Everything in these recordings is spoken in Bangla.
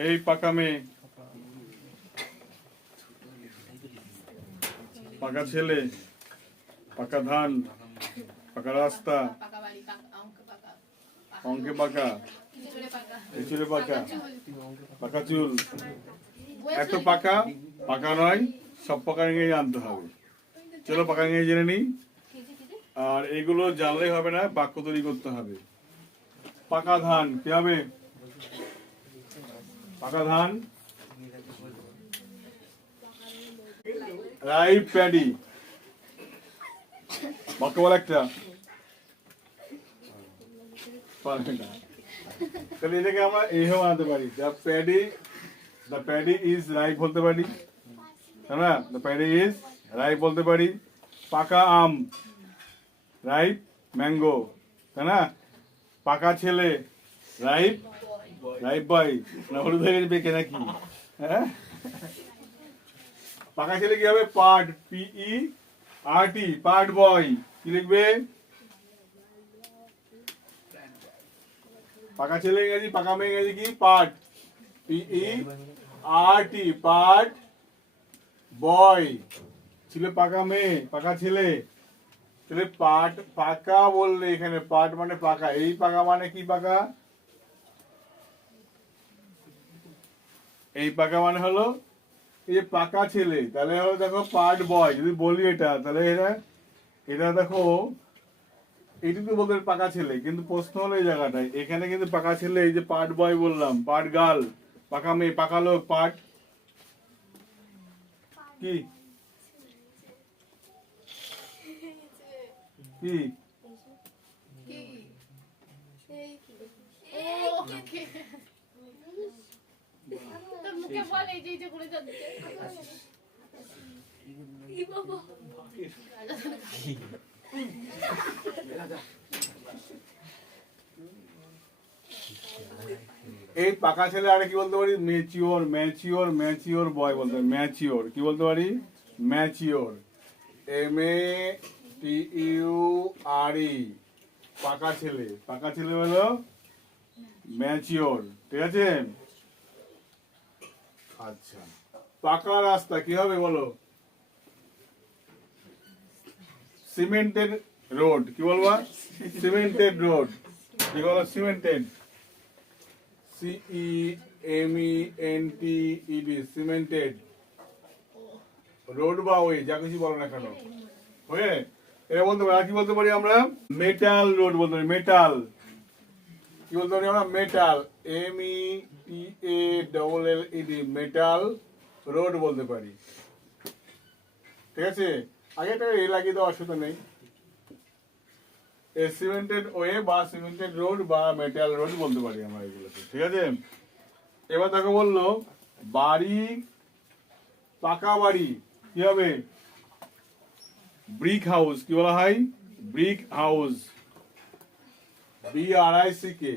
এই পাকা মেয়ে পাকা ছেলে, পাকা ধান, পাকা রাস্তা, অঙ্ক পাকা অঙ্কে পাকা পাকা চুল। চুল এত পাকা পাকা নয়, সব পাকা ইংরেজি আনতে হবে। চলো পাকা ইংরেজি জেনে নিই। আর এগুলো জানলেই হবে না, বাক্য তৈরি করতে হবে। পাকা ধান, কি হবে? পাকা ধান রাইপ প্যাডি। বাক্য বল একটা। পারবে তাহলে এটাকে আমরা এইভাবে আনতে পারি। The paddy the paddy is ripe বলতে পারি। তাই না? দ্য প্যাডি ইজ রাইপ বলতে পারি। পাকা আম রাইপ ম্যাঙ্গো তাই না? পাকা ছেলে রাইপ রাইপ বয় না হলুদ হয়ে গেছে বেঁকে নাকি হ্যাঁ পাকা ছেলে কি হবে পার্ট পিই আর টি পার্ট বয় কি লিখবে পাকা ছেলে ইংরেজি পাকা মেয়ে ইংরেজি কি পার্ট পিই আর টি পার্ট বয় ছিল পাকা মেয়ে পাকা ছেলে তাহলে পাট পাকা বললে এখানে পাট মানে পাকা এই পাকা মানে কি পাকা এই পাকা মানে হলো এই যে পাকা ছেলে, তাহলে হলো দেখো পাট বয় যদি বলি এটা, তাহলে এটা এটা দেখো এইটুকু বলতে পাকা ছেলে, কিন্তু প্রশ্ন হলো এই জায়গাটায়, এখানে কিন্তু পাকা ছেলে, এই যে পার্ট বয় বললাম পাট গাল পাকা মেয়ে, পাকা লোক পার্ট কি? কি? কি? তোর মুখে বল এই যে এই যে করে যাচ্ছে। কি বাবা। এই পাকা ছেলে আরে কি বলতে পারি? ম্যাচিওর ম্যাচিওর ম্যাচিওর বয় বলতে পারি। ম্যাচিওর কি বলতে পারি? Mature M A T U R E পাকা ছেলে। পাকা ছেলে হলো ম্যাচিওর ঠিক আছে? আচ্ছা। পাকা রাস্তা, কি হবে বলো? সিমেন্টেড রোড, কি বলবা? Cemented road. কি বলো? Cemented C E M E N T E D cemented road বা ওয়ে, যা কিছু বলো না কেন। হয়ে? এটা বলতে পারি, আর কি বলতে পারি আমরা? মেটাল রোড বলতে পারি, মেটাল। কি বলতে পারি আমরা? Metal M E T A double L E D metal road বলতে পারি। ঠিক আছে? আগে একটা এ লাগিয়ে দেওয়া অসুবিধা নেই। এ সিমেন্টেড ওয়ে বা সিমেন্টেড রোড বা মেটাল রোড বলতে পারি আমরা এগুলোকে। ঠিক আছে? এবার তাকে বলল, বাড়ি, পাকা বাড়ি, কি হবে? ব্রিক হাউস কি বলা হয়? Brick house B R I C K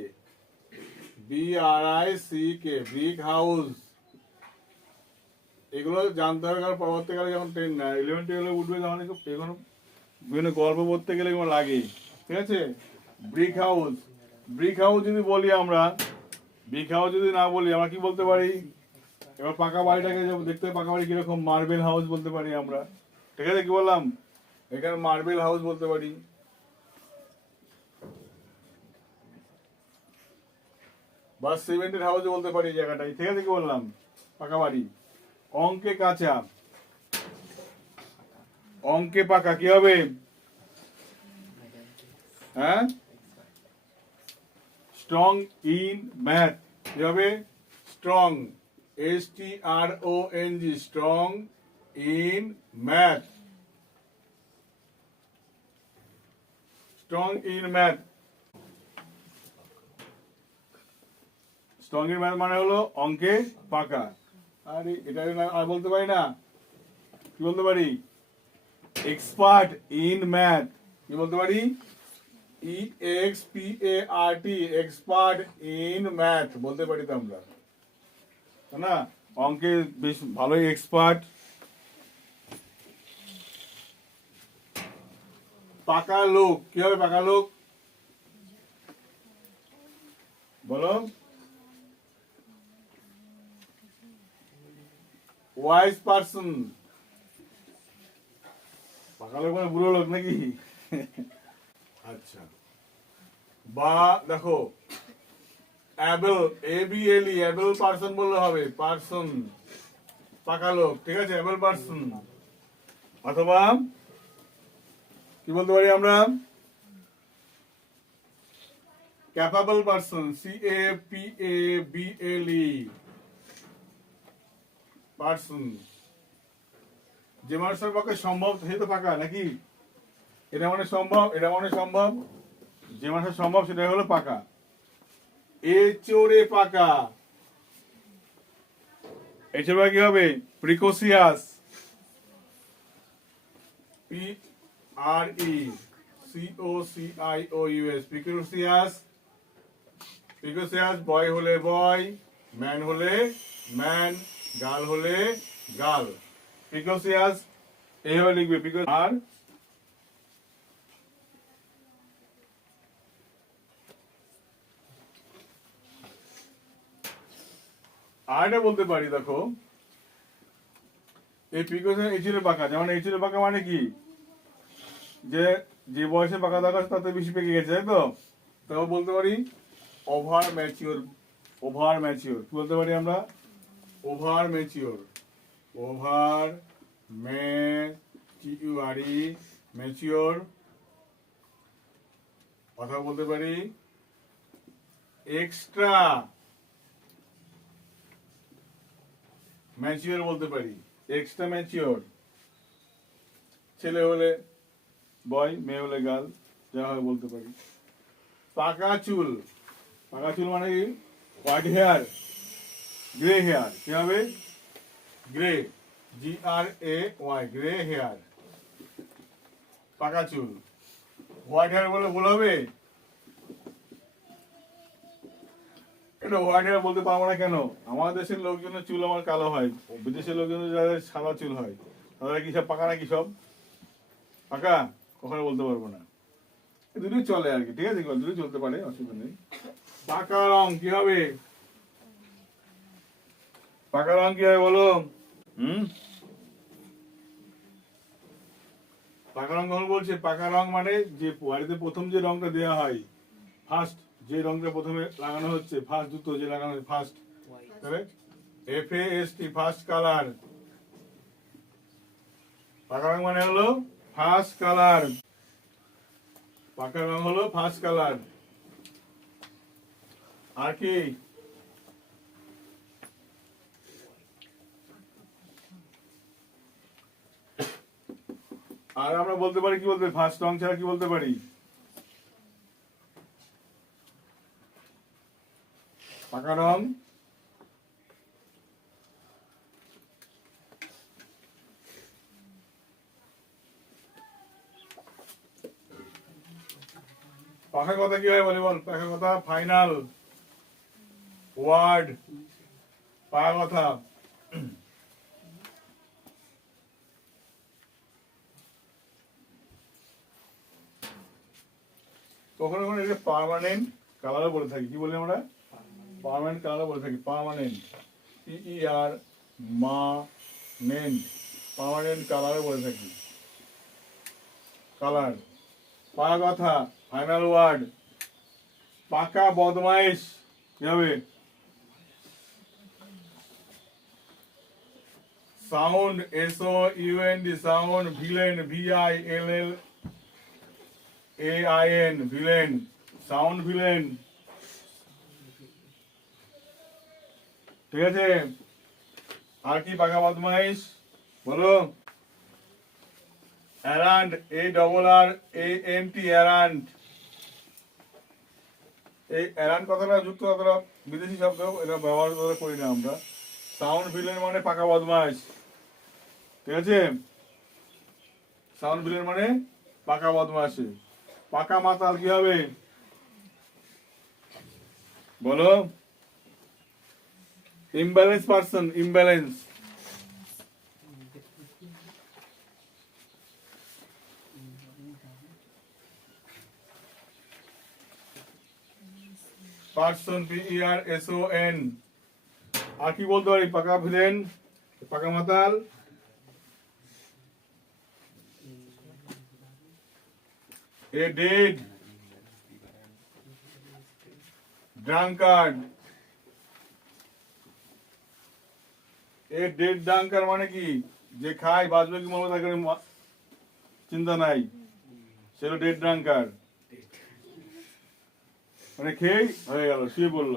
B R I C K brick house এগুলো জানতে হবে, কারণ পরবর্তীকালে যখন টেন না ইলেভেন টুয়েলভে উঠবে, তখন এগুলো বিভিন্ন গল্প পড়তে গেলে এগুলো লাগে। ঠিক আছে? ব্রিক হাউস ব্রিক হাউস যদি বলি আমরা ব্রিক হাউস যদি না বলি, আমরা কি বলতে পারি? এবার পাকা বাড়িটাকে দেখতে পাকা বাড়ি কীরকম মার্বেল হাউস বলতে পারি আমরা। ঠিক আছে, কি বললাম? এখানে মার্বেল হাউস বলতে পারি। বা সিমেন্টেড হাউস বলতে পারি জায়গাটাই ঠিক আছে কি বললাম? পাকা বাড়ি। অঙ্কে কাঁচা। অঙ্কে পাকা। কি হবে? হ্যাঁ? স্ট্রং ইন ম্যাথ কি হবে? Strong S T R O N G strong in math strong in math strong in math মানে হলো অঙ্কে পাকা। আরে এটা আর বলতে পারি না। কি বলতে পারি? এক্সপার্ট ইন ম্যাথ কি বলতে পারি? E X P A R T expert in math বলতে পারি তো আমরা। না? অঙ্কে বেশ ভালোই এক্সপার্ট পাকা লোক। কি হবে পাকা লোক? বলো। ওয়াইজ পার্সন পাকা লোক বুড়ো লোক নাকি? আচ্ছা। বা, দেখো, able A B L E able person বললে হবে, পার্সন, পাকা লোক, ঠিক আছে, অ্যাবেল পার্সন। অথবা, কি বলতে পারি আমরা? Capable person C A P A B L E person. যে মানুষের পক্ষে সম্ভব, সে তো পাকা নাকি? এটা মানে সম্ভব, এটা মানে সম্ভব? যে মানুষের সম্ভব সেটা হলো পাকা। এ চোরে পাকা। এছাড়া কি হবে? Precocious P R E C O C I O U S precocious precocious boy হলে বয় ম্যান হলে ম্যান গার্ল হলে গার্ল প্রিকোসিয়াস এইভাবে লিখবে প্রিকো- আর আরেকটা বলতে পারি, দেখো। এই প্রিকশন এই ছিল পাকা যেমন এই ছিল পাকা মানে কি? যে যে বয়সে পাকা থাকা তাতে বেশি পেকে গেছে, তাই তো? তাও বলতে পারি, ওভার ম্যাচিওর ওভার ম্যাচিওর। কি বলতে পারি আমরা? Over mature over maturity mature কথা বলতে পারি? এক্সট্রা ম্যাচিওর বলতে পারি। এক্সট্রা ম্যাচিওর ছেলে হলে বয় মেয়ে হলে গার্ল যা হয় বলতে পারি। পাকা চুল। পাকা চুল মানে কি? হোয়াইট হেয়ার গ্রে হেয়ার কি হবে grey G R A Y grey hair পাকা চুল হোয়াইট হেয়ার বলে ভুল হবে? এটা হোয়াইট হেয়ার বলতে পারব না কেন? আমার দেশের লোকজনের চুল আমার কালো হয়। বিদেশের লোকজনের যাদের সাদা চুল হয়, তাদের কি সব পাকা নাকি সব? পাকা? কখনো বলতে পারব না। দুটোই চলে আর কি, ঠিক আছে? দুটোই চলতে পারে, অসুবিধা নেই। পাকা রং, কি হবে? পাকা রং কি হবে বলো? হুম? পাকা রং কখন বলছে? পাকা রং মানে যে বাড়িতে প্রথম যে রংটা দেওয়া হয় ফার্স্ট যে রংটা প্রথমে লাগানো হচ্ছে ফার্স্ট জুতো যে লাগানো হচ্ছে fast F A S T fast colour পাকা রং মানে হলো ফার্স্ট কালার পাকা রং হলো ফার্স্ট কালার আর কি? আর আমরা বলতে পারি, কি বলতে ফার্স্ট রং ছাড়া কি বলতে পারি? পাকা রং? পাকা কথা কি হয় বলে বল? পাকা কথা ফাইনাল ওয়ার্ড পাকা কথা। কখনো কখনো এটা পার্মানেন্ট কালারও বলে থাকি। কি বলি আমরা? পার্মানেন্ট কালারও বলে থাকি। পার্মানেন্ট ই আর মা নেন্ট পার্মানেন্ট কালারও বলে থাকি। কালার পাকা কথা। ফাইনাল ওয়ার্ড পাকা বদমাইশ। কি হবে? Sound S O U N D sound villain V I L L A I N villain sound villain ঠিক আছে? আর কি পাকা বদমাইশ? বলো। অ্যারান্ড এ double R A N T অ্যারান্ড এই অ্যারান্ড কথাটা যুক্ত কথাটা বিদেশি শব্দ, এটা ব্যবহার করে করি না আমরা। সাউন্ড ভিলেন মানে পাকা বদমাইশ। ঠিক আছে? সাউন্ড ভিলেন মানে পাকা বদমাইশি। পাকা মাতাল কি হবে? বলো। Imbalance person imbalance person P E S O N আর কি বলতে পারি? পাকা ভিলেন? পাকা মাতাল? এ ডেড ড্রাঙ্কার্ড এ ডেড ড্রাঙ্কার মানে কি? যে খায়, বাঁচবে কি মরবে তাকে চিন্তা নাই। সেটা ডেড ড্রাঙ্কার মানে খেয়েই হয়ে গেল, শুয়ে পড়ল।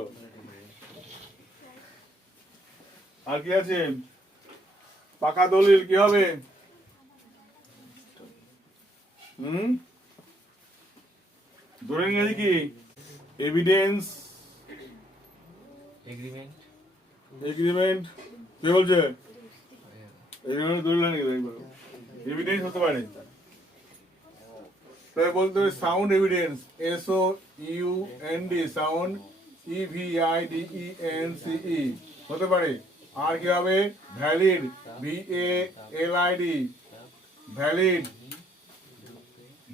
আর কি আছে? পাকা দলিল, কি হবে? হুম? ধরে নিয়েছি কি? এভিডেন্স এগ্রিমেন্ট এগ্রিমেন্ট কে বলছে? এগ্রিমেন্ট দলিল নাকি এভিডেন্স হতে পারে। তাই বলতে হবে sound evidence S O U N D sound E V I D E N C E হতে পারে। আর কি হবে? Valid V A L I D valid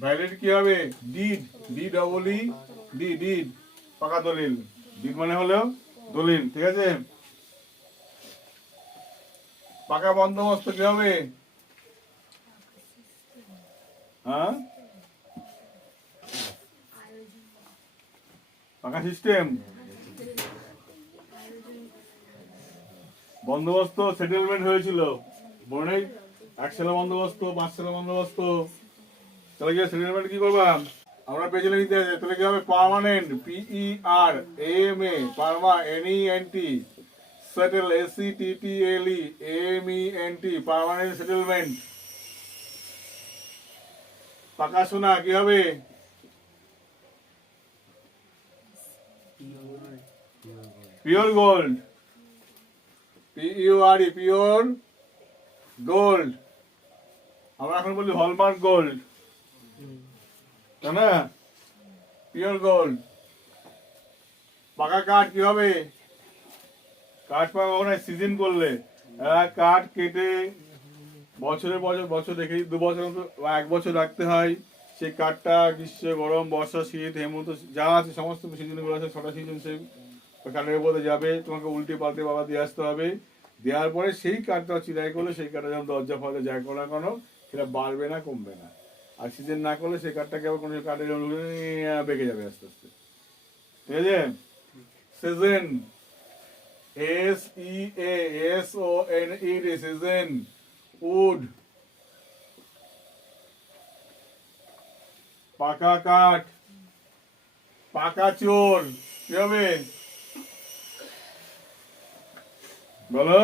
valid কি হবে? Deed D double E D deed পাকা দলিল। ডিড মানে হলো দলিল, ঠিক আছে? পাকা বন্দোবস্ত কি হবে? হ্যাঁ? পাকা সিস্টেম বন্দোবস্ত সেটেলমেন্ট হয়েছিল। নেই? এক সালে বন্দোবস্ত, পাঁচ সালে বন্দোবস্ত। তাহলে কি সেটেলমেন্ট কি করবা? আমরা পেছনে নিতে আছে তাহলে কি হবে? Permanent P E R M A পারমা N E N T settle S C T T L E M E N T permanent settlement পাকা সোনা, কি হবে? Pure gold P U R E pure gold আমরা এখন বলি হলমার্ক গোল্ড না পিওর গোল্ড। পাকা কাঠ কি হবে কাঠ পাকা কখনো সিজন করলে? এক কাঠ কেটে বছরে বছর বছর রেখে দু বছর এক বছর রাখতে হয়। সেই কাঠটা গ্রীষ্ম গরম, বর্ষা, শীত, হেমন্ত, যা আছে সমস্ত সিজনগুলো আছে, ছটা সিজন ওই কাঠের উপরে যাবে। তোমাকে উল্টে পাল্টে বাবা দিয়ে আসতে হবে। দেওয়ার পরে সেই কাঠটা চিরাই করলে সেই কাঠটা যখন দরজা ফলে যায় কোনো না কোনো, সেটা বাড়বে না, কমবে না। আর সিজন না করলে সেই কাঠটাকে আবার কোনো কাঠের বেঁকে যাবে আস্তে আস্তে। ঠিক আছে? Season S E S O N E season wood. পাকা কাঠ, পাকা চোর, কি হবে? বলো?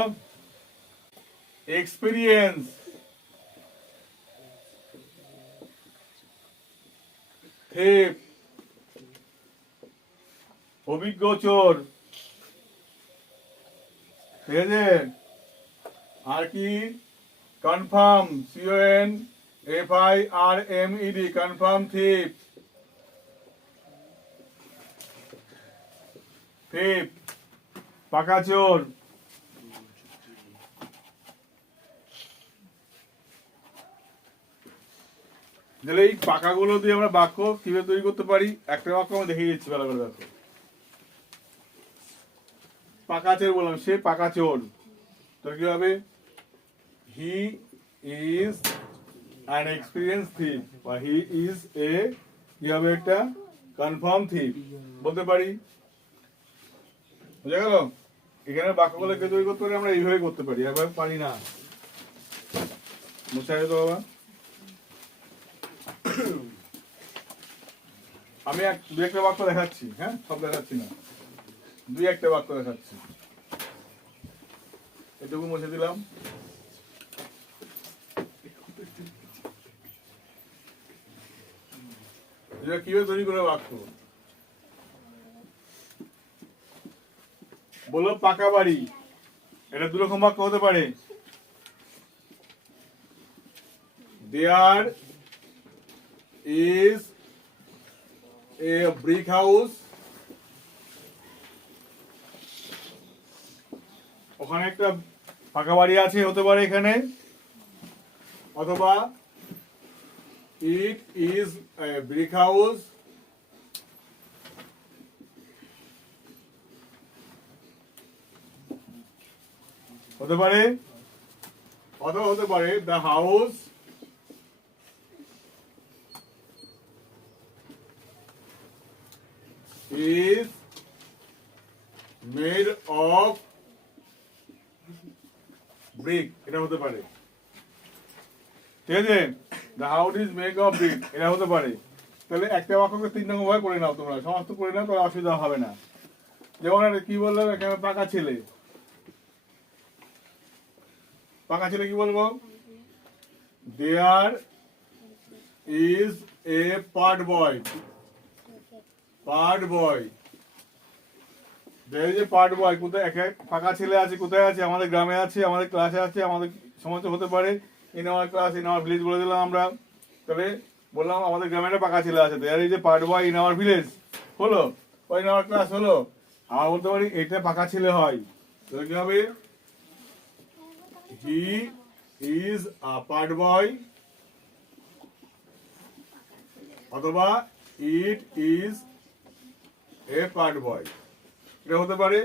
এক্সপিরিয়েন্স থেপ অভিজ্ঞ চোর আর কি? Confirm, C O N F I R M E D confirm thief thief পাকা চোর। তাহলে এই পাকাগুলো দিয়ে আমরা বাক্য কীভাবে তৈরি করতে পারি? একটা বাক্য আমি দেখিয়ে দিচ্ছি ভালো করে দেখো। পাকা চোর বললাম, সে পাকা চোর। তো কি হবে? He is an experience thief বা হি ইজ এ কি হবে একটা? কনফার্ম থিপ বলতে পারি। বুঝা গেল? এখানে বাক্যগুলো কে তৈরি করতে পারি? আমরা এইভাবে করতে পারি, এভাবে পারি না। মুছাই তো বাবা। আমি এক দু একটা বাক্য দেখাচ্ছি হ্যাঁ? সব দেখাচ্ছি না। দুই একটা বাক্য দেখাচ্ছি। এটুকু মুছে দিলাম। এটা কীভাবে তৈরি করে বাক্য? বলো পাকা বাড়ি। এটা দু রকম বাক্য হতে পারে। দেয়ার is a brick house ওখানে একটা পাকা বাড়ি আছে, হতে পারে এখানে। অথবা ইট ইজ ব্রিক হাউস। হতে পারে? অথবা হতে পারে the house is made of brick এটা হতে পারে ঠিক আছে? দ্য ইজ মেড অফ এটা হতে পারে। একটা তিন করে নাও অসুবিধা হবে না। যেমন বললাম? এখানে ছেলে। ছেলে বলব? There is a pert boy pert boy pert boy কোথায়? এক ফাঁকা ছেলে আছে। কোথায় আছে? আমাদের গ্রামে আছে, আমাদের ক্লাসে আছে, আমাদের সমস্ত হতে পারে। ইন আমার ক্লাস ইন আমার ভিলেজ বলে দিলাম আমরা। তাহলে বললাম আমাদের গ্রামে একটা পাকা ছেলে আছে। There is a pert boy in village হলো? ওই ইন ক্লাস হলো? আমরা বলতে পারি এটা পাকা ছেলে হয়। তাহলে কি হবে? হি ইজ আ পার্ট বয় অথবা ইট ইজ এ পার্ট বয় এটা হতে পারে?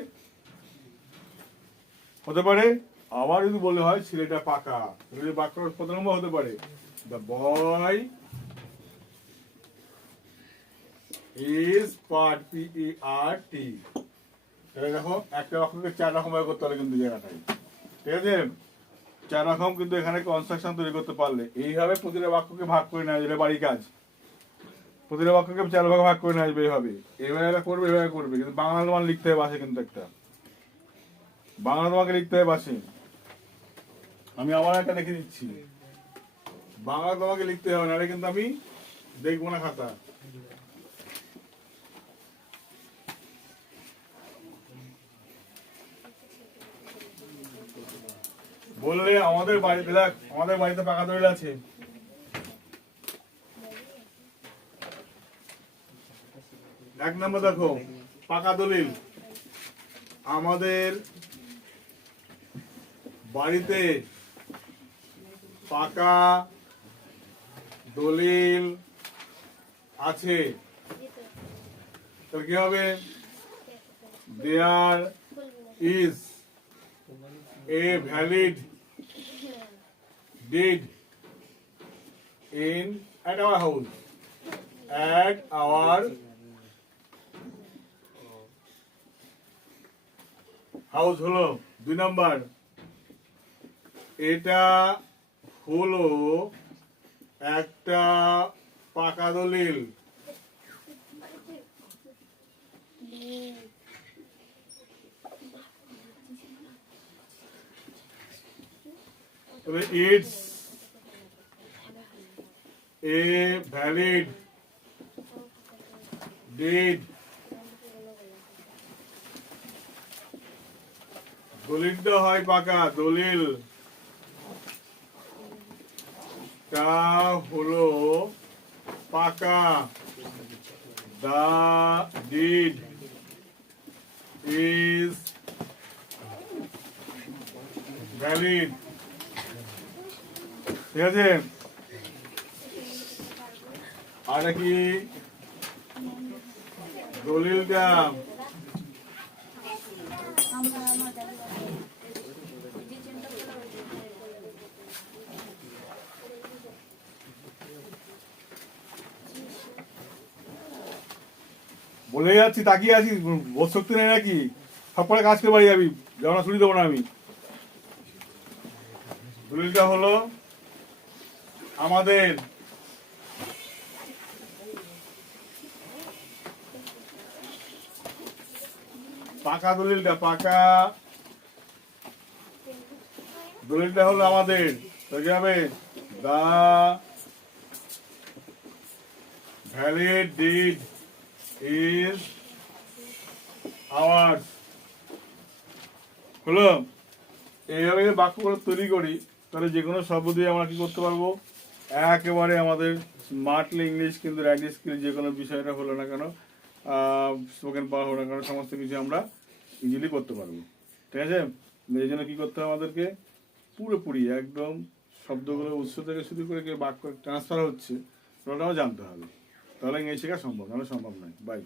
হতে পারে? আবার যদি বললে হয়, ছেলেটা পাকা তাহলে বাক্য কত নম্বর হতে পারে। The boy is pert P E R T তাহলে দেখো, একটা বাক্যকে চার রকম ভাবে করতে হবে কিন্তু জায়গাটায় ঠিক আছে? চার রকম কিন্তু এখানে কনস্ট্রাকশন তৈরি করতে পারলে। এইভাবে প্রতিটা বাক্যকে ভাগ করে নেওয়া যেটা বাড়ির কাজ। প্রতিটা বাক্যকে চার ভাগে ভাগ করে নিয়ে আসবে এইভাবে। এইভাবে করবে এইভাবে করবে। কিন্তু বাংলা তোমার লিখতে হবে, বাসে কিন্তু একটা। বাংলা তোমাকে লিখতে হবে, বাসে। আমি আবার একটা লিখে দিচ্ছি। বাংলা তোমাকে লিখতে হবে, নাহলে কিন্তু আমি দেখব না খাতা। বললে আমাদের বাড়িতে, দেখ, আমাদের বাড়িতে পাকা দড়ি আছে। এক নম্বর দেখো, পাকা দলিল আমাদের বাড়িতে পাকা দলিল আছে। কি হবে? There is a valid deed in at our house. At our house হলো দুই নাম্বার। এটা হলো একটা পাকা দলিল। ইটস এ ভ্যালিড ডিড দলিলটা হয় পাকা দলিল তা হলো পাকা দা ইজ ভ্যালিড। ঠিক আছে? আর কি দলিলটা? বলে যাচ্ছি, তাকিয়ে আছি, বোধ শক্তি নেই নাকি? সব পরে কাজ করে বাড়ি যাবি যেমন শুনি দেবো না আমি। দলিলটা হলো, আমাদের পাকা দলিলটা পাকা দলিলটা হলো আমাদের কি the valid deed is ours হলো এইভাবে যদি বাক্যগুলো তৈরি করি, তাহলে যে কোনো শব্দ দিয়ে আমরা কি করতে পারব? একেবারে আমাদের স্মার্টলি ইংলিশ কিন্তু রাইটিং স্কিল যে কোনো বিষয়টা হলো না কেন স্পোকেন পাওয়ার হলো না কেন, সমস্ত কিছু আমরা ইজিলি করতে পারব। ঠিক আছে? এই জন্য কী করতে হবে আমাদেরকে? পুরোপুরি একদম শব্দগুলো উৎস থেকে শুরু করে বাক্য ট্রান্সফার হচ্ছে ওটাও জানতে হবে। তাহলে এই শেখা সম্ভব নাহলে সম্ভব নয়। বাই